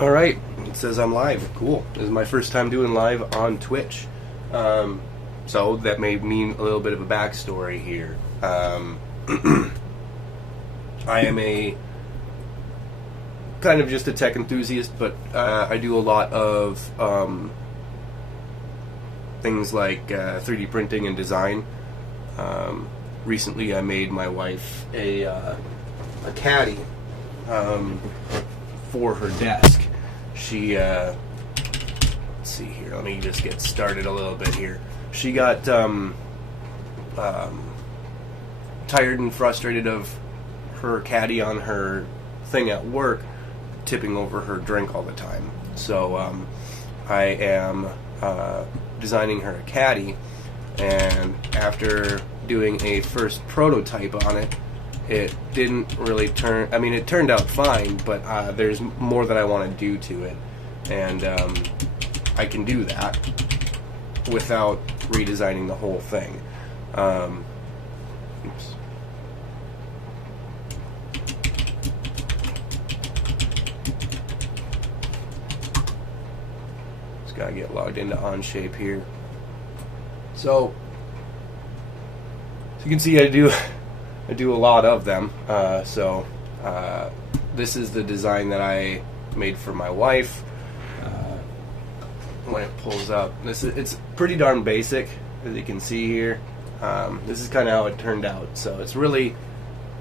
Alright, it says I'm live. Cool. This is my first time doing live on Twitch. So that may mean a little bit of a backstory here. I am a kind of just a tech enthusiast, but I do a lot of things like 3D printing and design. Recently I made my wife a caddy for her desk. She, let's see here, let me just get started a little bit here. She got tired and frustrated of her caddy on her thing at work tipping over her drink all the time. So I am designing her a caddy, and after doing a first prototype on it, it didn't really turn, I mean, it turned out fine, but there's more that I want to do to it, and I can do that without redesigning the whole thing. Oops. Just gotta get logged into Onshape here. So you can see I do a lot of them. This is the design that I made for my wife. When it pulls up, it's pretty darn basic, as you can see here. This is kind of how it turned out. So it's really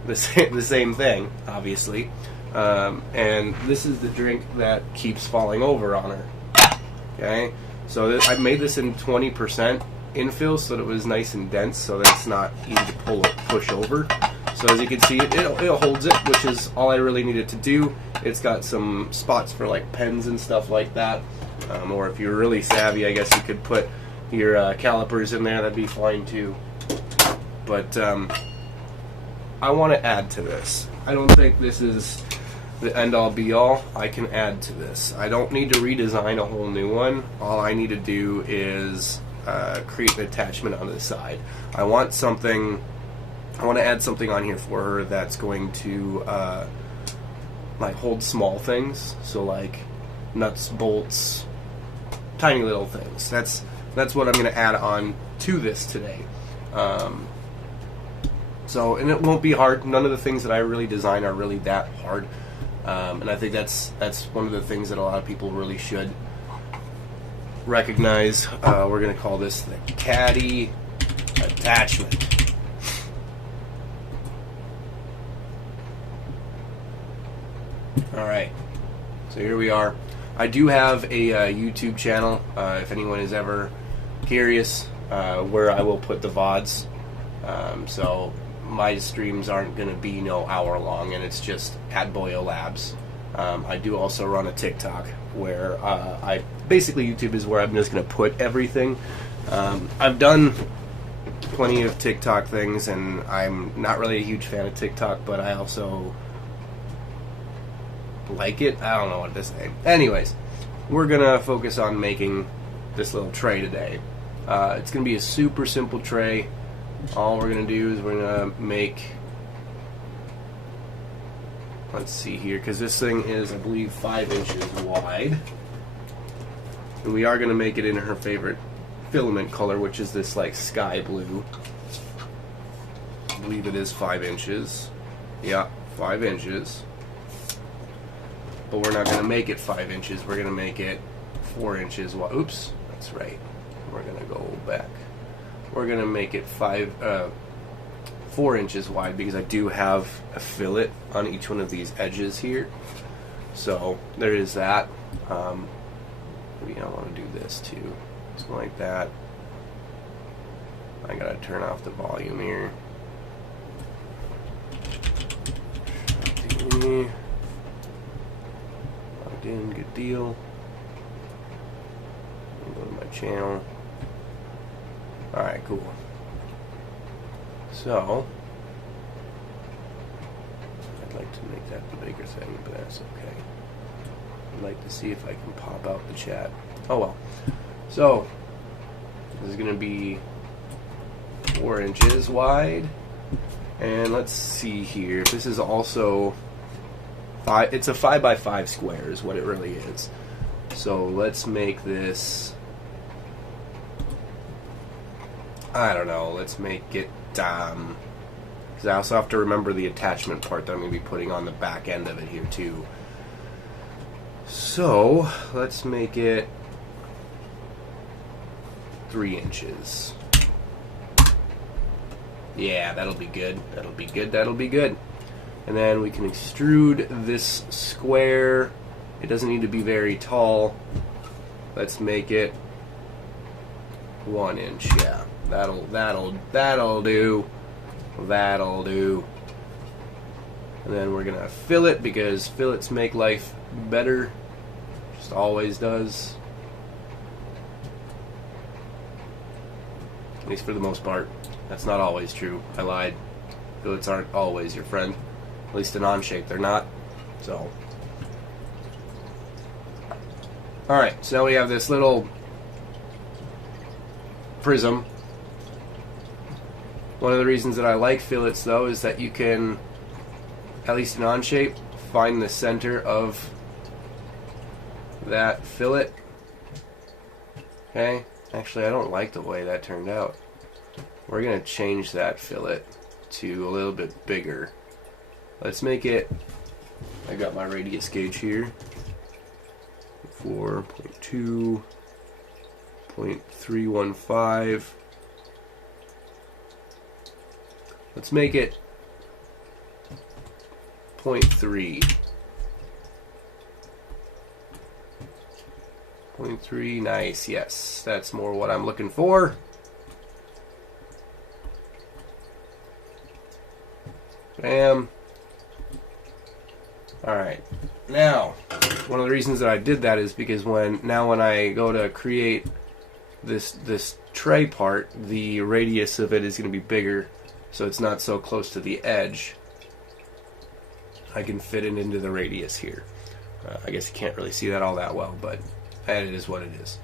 the same thing, obviously. And this is the drink that keeps falling over on her. Okay, so I made this in 20% infill, so that it was nice and dense, so that it's not easy to push over. So as you can see, it holds it, which is all I really needed to do. It's got some spots for like pens and stuff like that, or if you're really savvy, I guess you could put your calipers in there. That'd be fine too. But I want to add to this. I don't think this is the end-all be-all. I can add to this. I don't need to redesign a whole new one. All I need to do is create an attachment on the side. I want to add something on here for her that's going to like hold small things, so like nuts, bolts, tiny little things. That's what I'm going to add on to this today. And it won't be hard. None of the things that I really design are really that hard, and I think that's one of the things that a lot of people really should recognize. We're going to call this the caddy attachment. Alright, so here we are. I do have a YouTube channel, if anyone is ever curious, where I will put the VODs. So my streams aren't going to be no hour long, and it's just at Boyo Labs. I do also run a TikTok where basically YouTube is where I'm just going to put everything. I've done plenty of TikTok things, and I'm not really a huge fan of TikTok, but I also like it. I don't know what to say. Anyways, we're going to focus on making this little tray today. It's going to be a super simple tray. All we're going to do is we're going to make, let's see here, because this thing is, I believe, 5 inches wide. And we are going to make it in her favorite filament color, which is this like sky blue. I believe it is 5 inches. Yeah, 5 inches. But we're not going to make it 5 inches. We're going to make it 4 inches wide. Oops, that's right. We're going to go back. We're going to make it 4 inches wide, because I do have a fillet on each one of these edges here. So there is that. Maybe I want to do this too. Something like that. I got to turn off the volume here. Logged in, good deal. Go to my channel. Alright, cool. So, I'd like to make that the bigger thing, but that's okay. I'd like to see if I can pop out the chat. Oh well. So, this is going to be 4 inches wide. And let's see here. This is also It's a 5 by 5 square is what it really is. So let's make this. I don't know. Let's make it. Because I also have to remember the attachment part that I'm going to be putting on the back end of it here too. So let's make it 3 inches. Yeah, that'll be good. That'll be good. That'll be good. And then we can extrude this square. It doesn't need to be very tall. Let's make it 1 inch. Yeah, that'll do. That'll do. And then we're gonna fill it because fillets make life better. Just always does. At least for the most part. That's not always true. I lied. Fillets aren't always your friend. At least in on-shape, they're not. So. Alright, so now we have this little prism. One of the reasons that I like fillets, though, is that you can, at least in on-shape, find the center of that fillet. Okay? Actually, I don't like the way that turned out. We're going to change that fillet to a little bit bigger. Let's make it, I got my radius gauge here, 4.2, 0.315. Let's make it 0.3. 0.3, nice, yes. That's more what I'm looking for. Bam. Alright. Now, one of the reasons that I did that is because when I go to create this tray part, the radius of it is going to be bigger, so it's not so close to the edge. I can fit it into the radius here. I guess you can't really see that all that well, but it is what it is.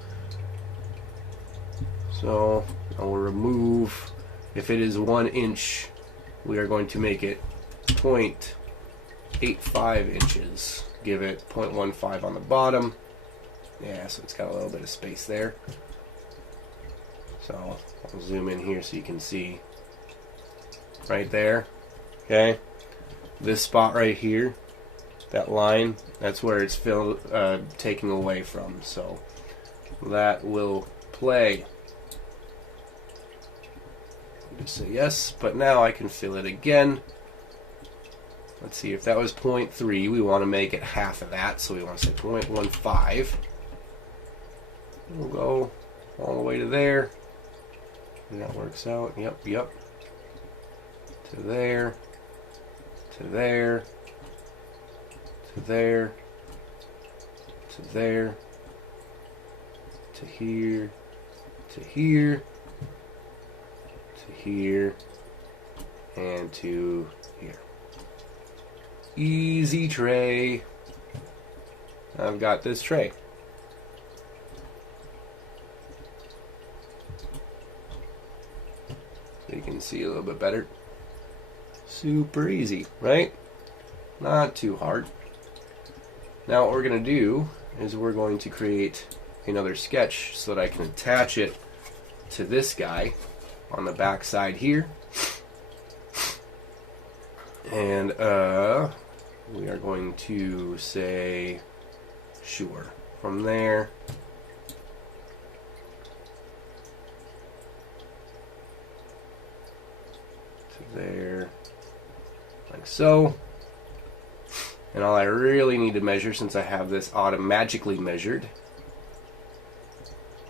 So I'll remove, if it is 1 inch, we are going to make it 0.85 inches. Give it 0.15 on the bottom. Yeah, so it's got a little bit of space there. So I'll zoom in here so you can see right there. Okay, this spot right here, that line, that's where it's taking away from. So that will play. Just say yes, but now I can fill it again. Let's see, if that was 0.3, we want to make it half of that, so we want to say 0.15. We'll go all the way to there. And that works out. Yep. To there. To there. To there. To there. To here. To here. To here. And to here. Easy tray. I've got this tray. So you can see a little bit better. Super easy, right? Not too hard. Now what we're going to do is we're going to create another sketch so that I can attach it to this guy on the back side here. And we are going to say sure. From there to there, like so. And all I really need to measure, since I have this automatically measured,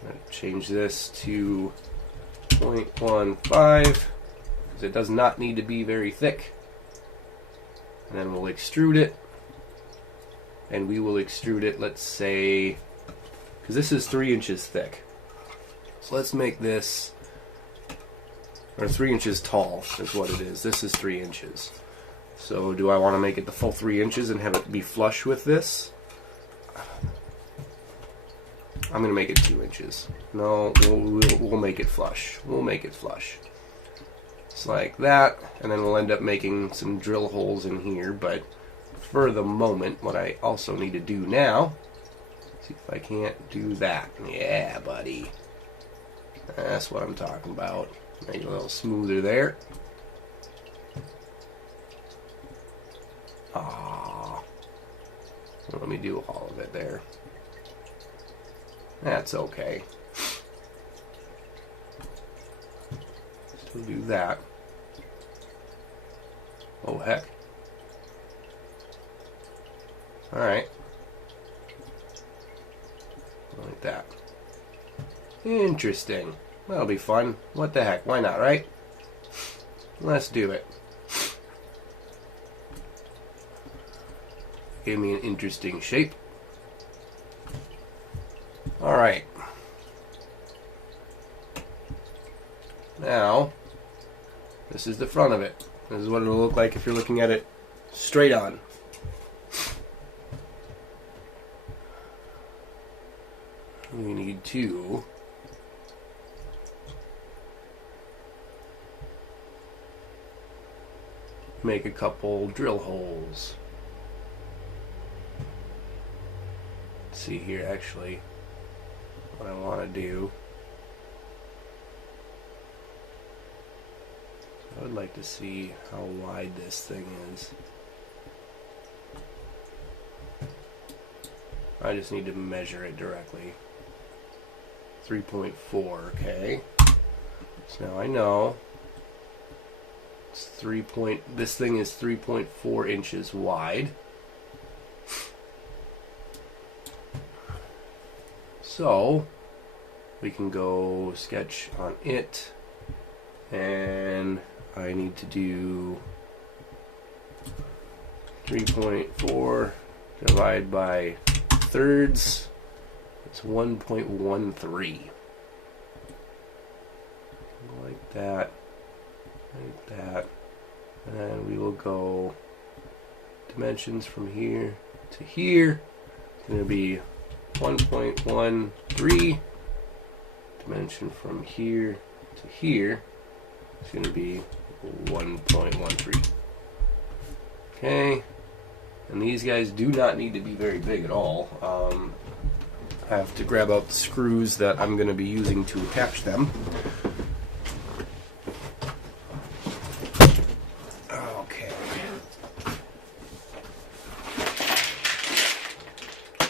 I'm going to change this to 0.15 because it does not need to be very thick. And then we'll extrude it, and we will extrude it, let's say, because this is 3 inches thick. So let's make this, or 3 inches tall is what it is. This is 3 inches. So do I want to make it the full 3 inches and have it be flush with this? I'm going to make it 2 inches. No, we'll make it flush. We'll make it flush. It's like that, and then we'll end up making some drill holes in here, but for the moment. What I also need to do now, see if I can't do that. Yeah, buddy. That's what I'm talking about. Make it a little smoother there. Ah, let me do all of it there. That's okay. Still do that. Oh, heck. Alright. Like that. Interesting. That'll be fun. What the heck? Why not, right? Let's do it. Give me an interesting shape. Alright. Now, this is the front of it. This is what it'll look like if you're looking at it straight on. We need to make a couple drill holes. Let's see here, actually, what I want to do. I would like to see how wide this thing is. I just need to measure it directly. 3.4, okay. So now I know it's this thing is 3.4 inches wide. So we can go sketch on it, and I need to do 3.4 divided by thirds. It's 1.13. Like that. Like that. And then we will go dimensions from here to here. It's going to be 1.13. Dimension from here to here. It's going to be 1.13. Okay. And these guys do not need to be very big at all. I have to grab out the screws that I'm going to be using to attach them. Okay.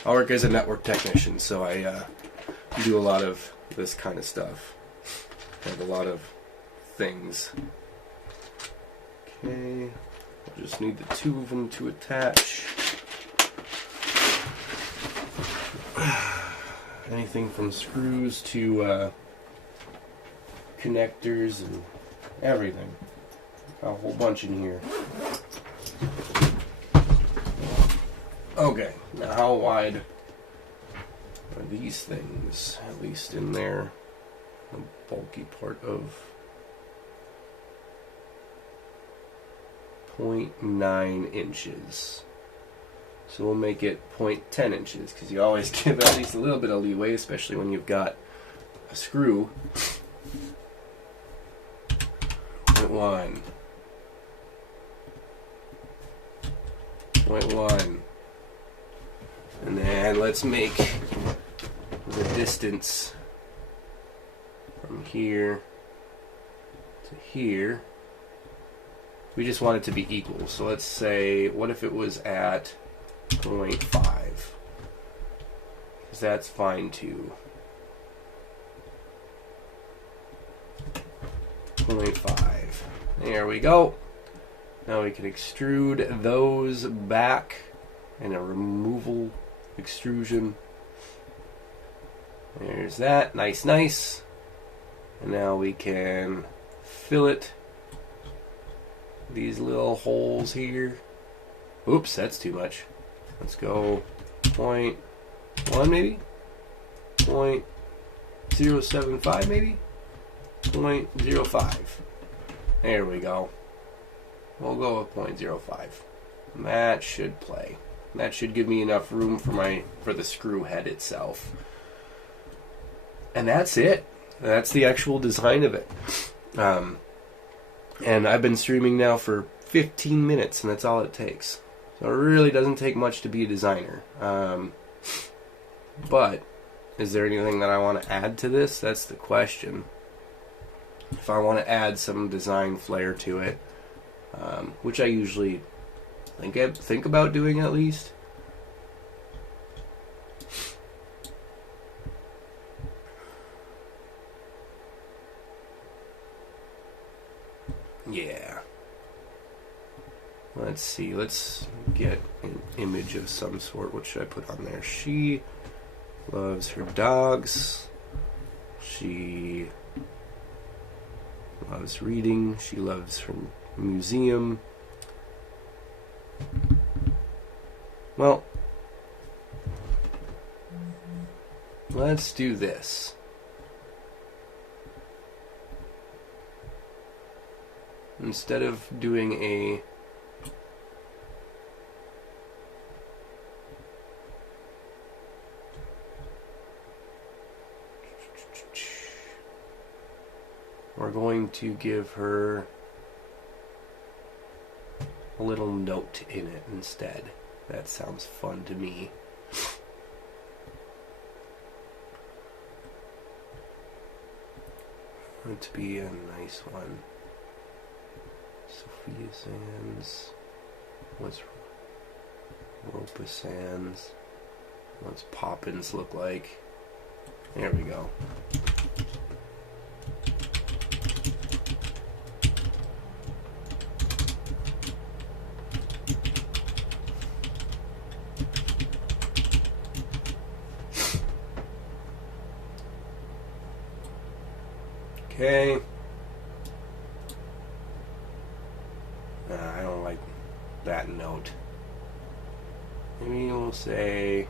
I work as a network technician, so I do a lot of this kind of stuff. I have a lot of things. Okay. I just need the two of them to attach. Anything from screws to connectors and everything. Got a whole bunch in here. Okay, now how wide are these things? At least in there, the bulky part of 0.9 inches. So we'll make it 0.10 inches, because you always give at least a little bit of leeway, especially when you've got a screw. 0.1. 0.1. And then let's make the distance from here to here. We just want it to be equal. So let's say, what if it was at 0.5? Because that's fine too. 0.5. There we go. Now we can extrude those back in a removal extrusion. There's that. Nice, nice. And now we can fillet these little holes here. Oops, that's too much. Let's go 0.1 maybe? 0.075 maybe? 0.05. There we go. We'll go with 0.05. And that should play. That should give me enough room for the screw head itself. And that's it. That's the actual design of it. And I've been streaming now for 15 minutes, and that's all it takes. So it really doesn't take much to be a designer. But is there anything that I want to add to this? That's the question. If I want to add some design flair to it, which I usually think about doing at least. Yeah. Let's see. Let's get an image of some sort. What should I put on there? She loves her dogs. She loves reading. She loves her museum. Well, let's do this. Instead of doing a we're going to give her a little note in it instead. That sounds fun to me. It'd be a nice one. Sophia Sands. What's Ropa Sands? What's Poppins look like? There we go. Okay. I don't like that note. Maybe we'll say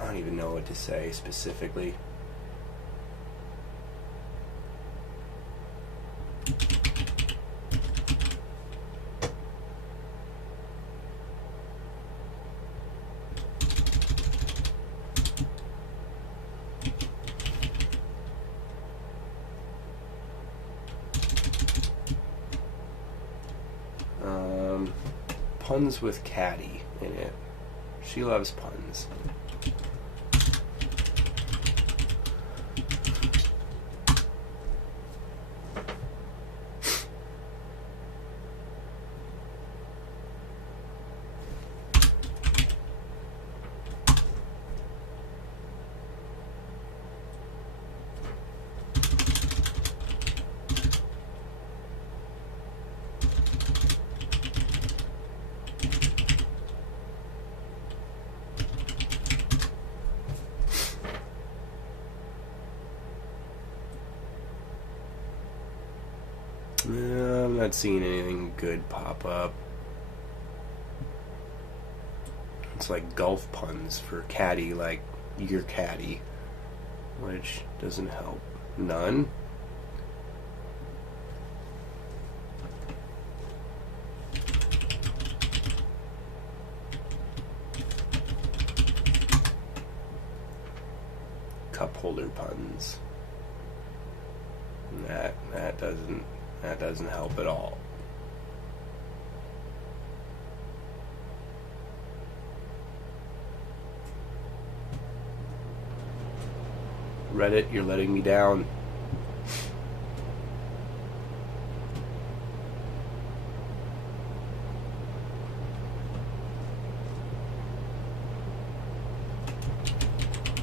I don't even know what to say specifically. Puns with caddy in it. She loves puns. I'm not seeing anything good pop up. It's like golf puns for caddy, like your caddy, which doesn't help. None. Cup holder puns. That doesn't help at all. Reddit, you're letting me down.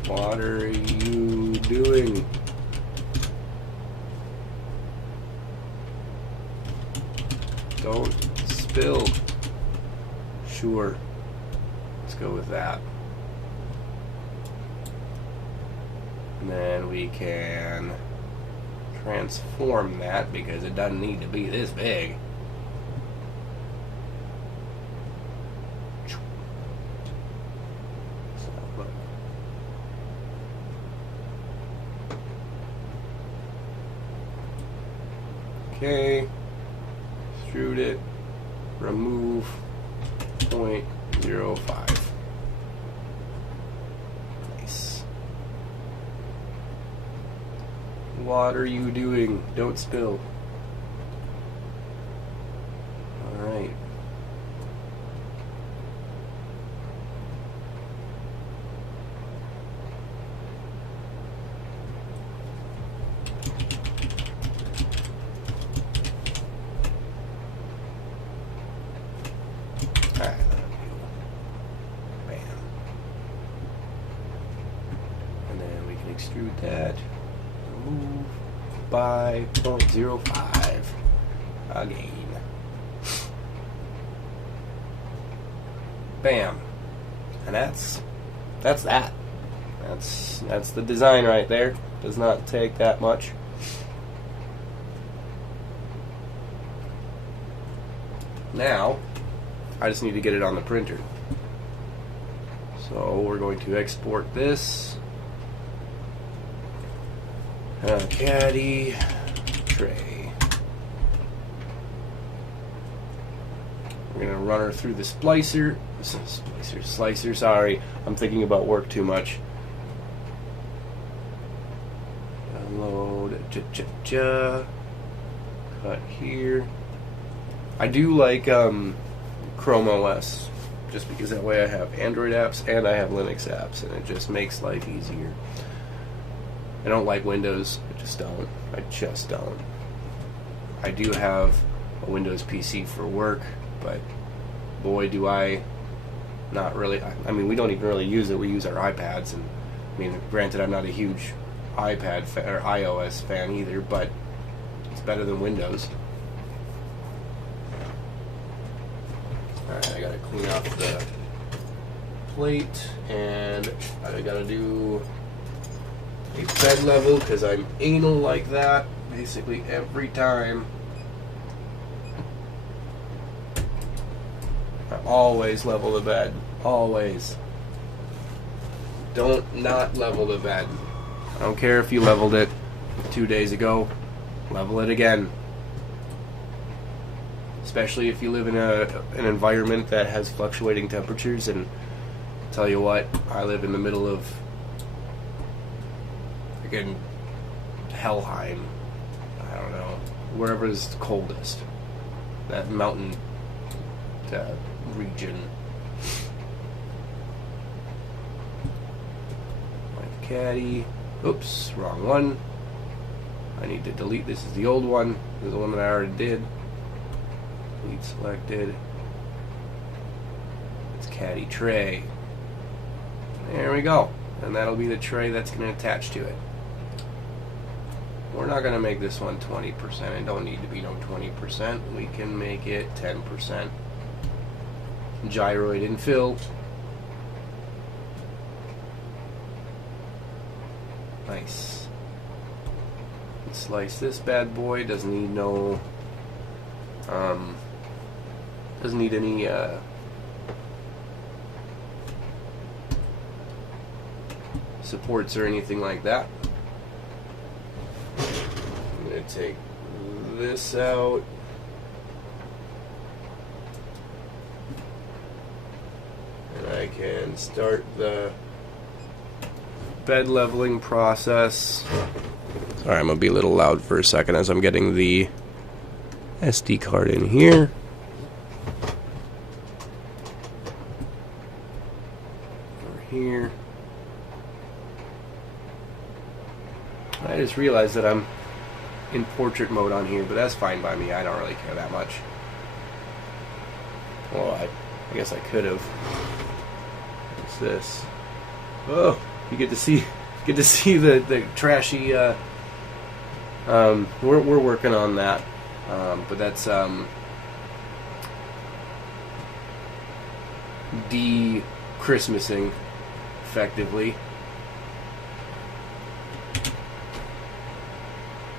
What are you doing? Don't spill. Sure. Let's go with that. And then we can transform that because it doesn't need to be this big. Okay. Extrude it. Remove 0.05. Nice. What are you doing? Don't spill. Alright. Alright. Bam. And then we can extrude that. Remove by 0.05 again. Bam. And that's that. That's the design right there. Does not take that much. Now, I just need to get it on the printer. So we're going to export this. Caddy tray. We're going to run her through the splicer. Slicer, sorry. I'm thinking about work too much. Download. Cut here. I do like Chrome OS, just because that way I have Android apps and I have Linux apps, and it just makes life easier. I don't like Windows. I just don't. I do have a Windows PC for work, but boy, do I not really. I mean, we don't even really use it. We use our iPads, and I mean, granted, I'm not a huge iPad or iOS fan either, but it's better than Windows. Alright, I gotta clean off the plate, and I gotta do a bed level because I'm anal like that basically every time. I always level the bed. Always. Don't not level the bed. I don't care if you leveled it 2 days ago. Level it again. Especially if you live in an environment that has fluctuating temperatures. And I'll tell you what, I live in the middle of again Helheim. I don't know, wherever is coldest. That mountain region. My caddy. Oops, wrong one. I need to delete. This is the old one. This is the one that I already did. Delete selected. It's caddy tray. There we go. And that'll be the tray that's going to attach to it. We're not going to make this one 20%. It don't need to be no 20%. We can make it 10%. Gyroid infill. Nice. Let's slice this bad boy. Doesn't need no doesn't need any supports or anything like that. I'm going to take this out. And I can start the bed leveling process. Sorry, I'm going to be a little loud for a second as I'm getting the SD card in here. Over here. I just realized that I'm in portrait mode on here, but that's fine by me. I don't really care that much. Well, I guess I could have. What's this? Oh, you get to see the trashy. We're working on that, but that's de-Christmasing effectively.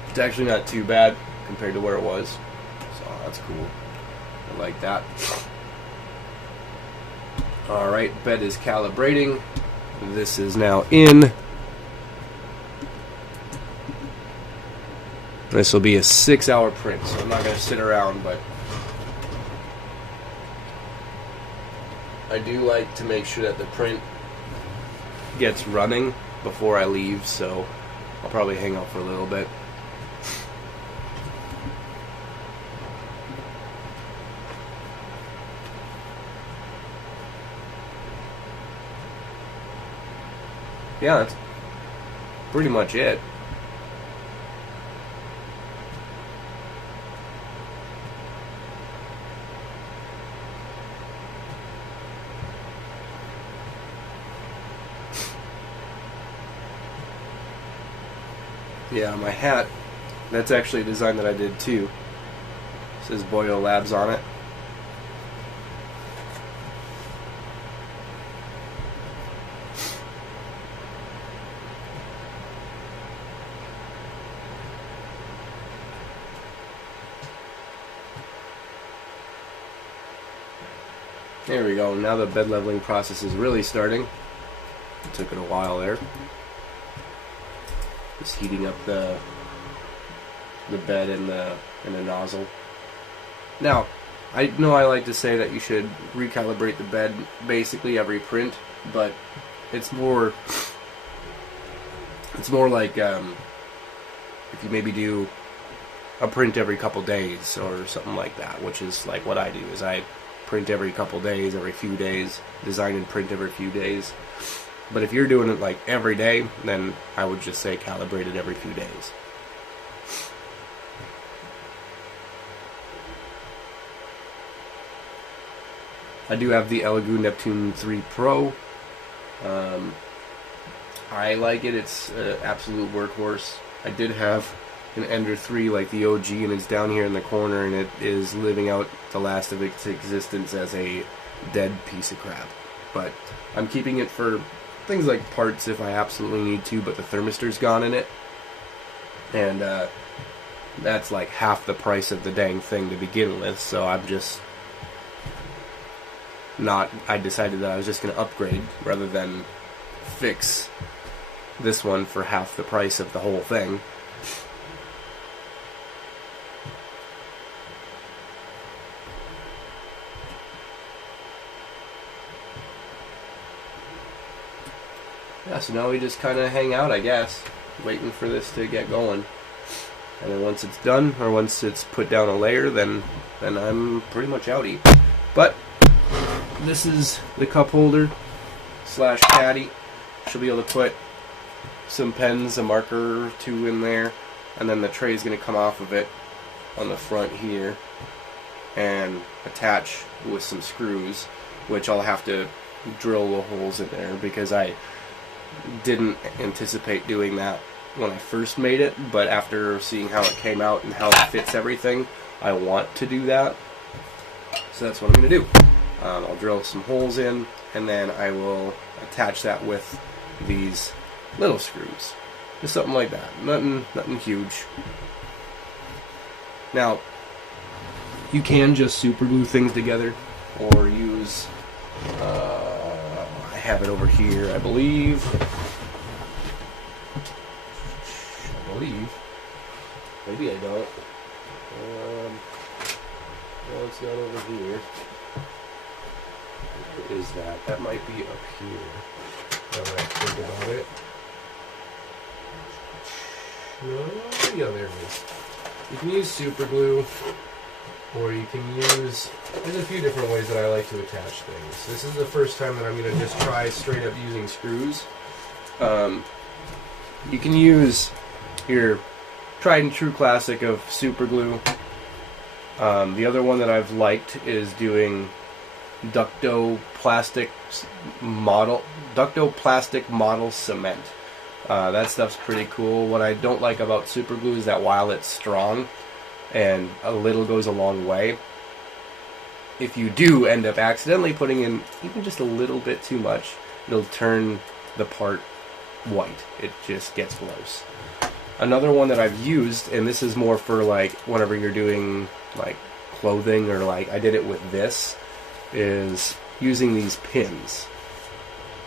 It's actually not too bad compared to where it was, so that's cool. I like that. Alright, bed is calibrating. This is now in. This will be a 6-hour print, so I'm not going to sit around, but I do like to make sure that the print gets running before I leave, so I'll probably hang out for a little bit. Yeah, that's pretty much it. Yeah, my hat, that's actually a design that I did too. It says Boyo Labs on it. There we go. Now the bed leveling process is really starting. It took it a while there. Just heating up the bed and the nozzle. Now, I know I like to say that you should recalibrate the bed basically every print, but it's more like if you maybe do a print every couple days or something like that, which is like what I do. Is I print every couple days, every few days, design and print every few days. But if you're doing it like every day, then I would just say calibrate it every few days. I do have the Elegoo Neptune 3 Pro. I like it. It's an absolute workhorse. I did have an Ender 3 like the OG, and it's down here in the corner, and it is living out the last of its existence as a dead piece of crap. But I'm keeping it for things like parts if I absolutely need to, but the thermistor's gone in it, and that's like half the price of the dang thing to begin with, so I'm just not, I decided that I was just going to upgrade rather than fix this one for half the price of the whole thing. Yeah, so now we just kind of hang out, I guess, waiting for this to get going. And then once it's done, or once it's put down a layer, then I'm pretty much outie. But this is the cup holder slash caddy. She'll be able to put some pens, a marker or two in there, and then the tray is going to come off of it on the front here and attach with some screws, which I'll have to drill the holes in there because I didn't anticipate doing that when I first made it, but after seeing how it came out and how it fits everything, I want to do that. So that's what I'm going to do. I'll drill some holes in, and then I will attach that with these little screws. Just something like that. Nothing huge. Now, you can just super glue things together, or use I have it over here, I believe. Maybe I don't. No, it's not over here. Where is that? That might be up here. Now that I think about it. No, yeah, there it is. You can use super glue, or you can use, there's a few different ways that I like to attach things. This is the first time that I'm going to just try straight up using screws. You can use your tried and true classic of super glue. The other one that I've liked is doing ducto plastic model cement. That stuff's pretty cool. What I don't like about super glue is that while it's strong and a little goes a long way, if you do end up accidentally putting in even just a little bit too much, it'll turn the part white. It just gets gross. Another one that I've used, and this is more for like whenever you're doing like clothing, or like I did it with this, is using these pins.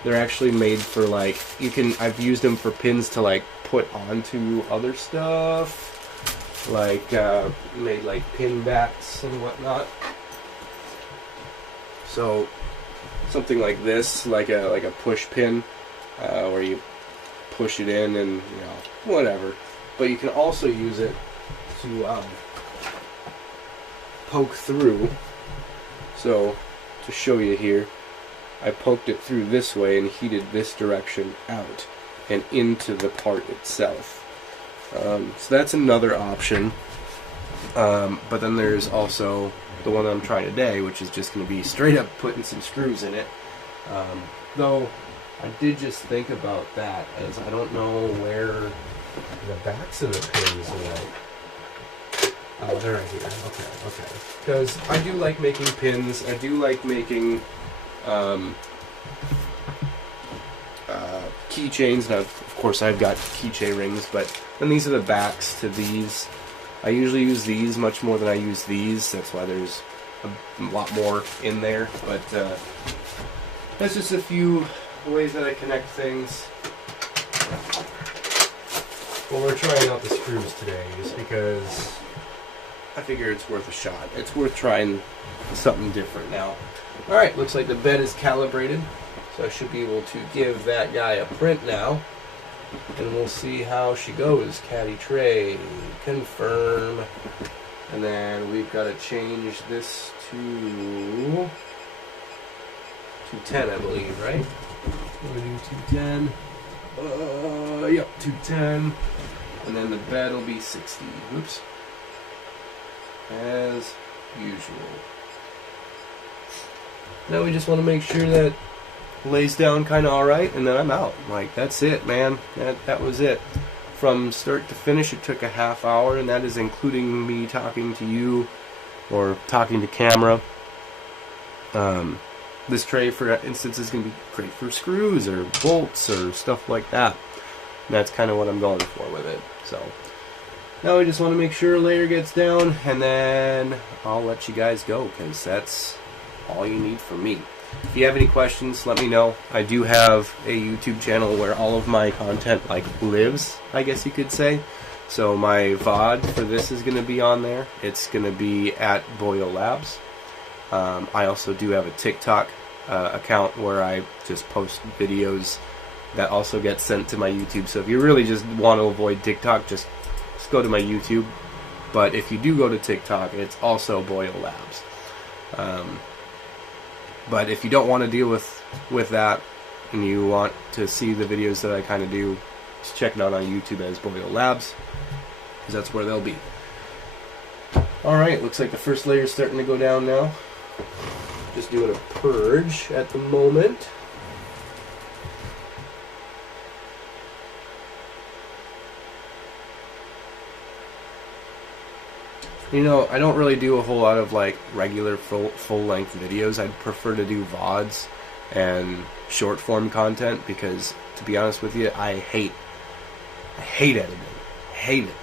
They're actually made for like, I've used them for pins to like put onto other stuff, like made like pin bats and whatnot. So something like this, like a push pin, where you push it in and, you know, whatever. But you can also use it to poke through. So, to show you here, I poked it through this way and heated this direction out and into the part itself. So that's another option. But then there's also the one that I'm trying today, which is just going to be straight up putting some screws in it. Though I did just think about that, as I don't know where the backs of the pins are. Oh, they're right here. Okay. Because I do like making pins. I do like making keychains. Now, of course, I've got keychain rings, but then these are the backs to these. I usually use these much more than I use these. That's why there's a lot more in there. But that's just a few ways that I connect things. Well, we're trying out the screws today just because I figure it's worth a shot. It's worth trying something different now. Alright, looks like the bed is calibrated. So I should be able to give that guy a print now. And we'll see how she goes. Caddy tray, confirm. And then we've got to change this to 210, I believe, right? We're going to do 210. Yep, 210. And then the bed will be 60. Oops. As usual. Now we just want to make sure that lays down kind of alright, and then I'm out. Like, that's it, man. That was it. From start to finish, it took a half hour, and that is including me talking to you or talking to camera. This tray, for instance, is going to be great for screws or bolts or stuff like that. And that's kind of what I'm going for with it. So now we just want to make sure a layer gets down, and then I'll let you guys go, because that's all you need from me. If you have any questions, let me know. I do have a YouTube channel where all of my content lives, I guess you could say. So my VOD for this is going to be on there. It's going to be at Boyle Labs. I also do have a TikTok account where I just post videos that also get sent to my YouTube. So if you really just want to avoid TikTok, just go to my YouTube. But if you do go to TikTok, it's also Boyle Labs. But if you don't want to deal with that, and you want to see the videos that I kind of do, just check it out on YouTube as Boyle Labs, because that's where they'll be. Alright, looks like the first layer is starting to go down now. Just doing a purge at the moment. You know, I don't really do a whole lot of regular full-length videos. I'd prefer to do VODs and short-form content, because, to be honest with you, I hate editing. Hate it.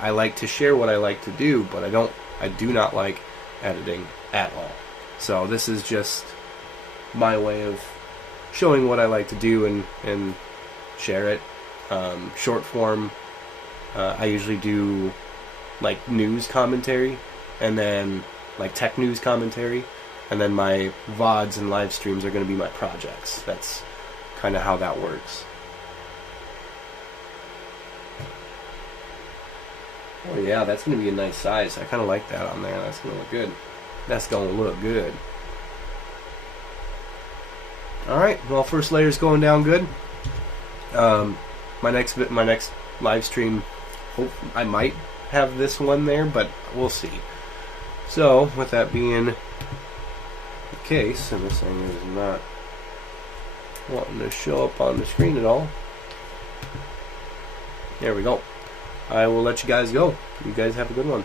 I like to share what I like to do, but I do not like editing at all. So this is just my way of showing what I like to do and share it. Short form, I usually do news commentary, and then tech news commentary, and then my VODs and live streams are going to be my projects. That's kind of how that works. Oh yeah, that's going to be a nice size. I kind of like that on there. That's going to look good. That's going to look good. Alright, well, first layer's going down good. My next live stream, I might have this one there, but we'll see. So, with that being the case, and this thing is not wanting to show up on the screen at all, there we go. I will let you guys go. You guys have a good one.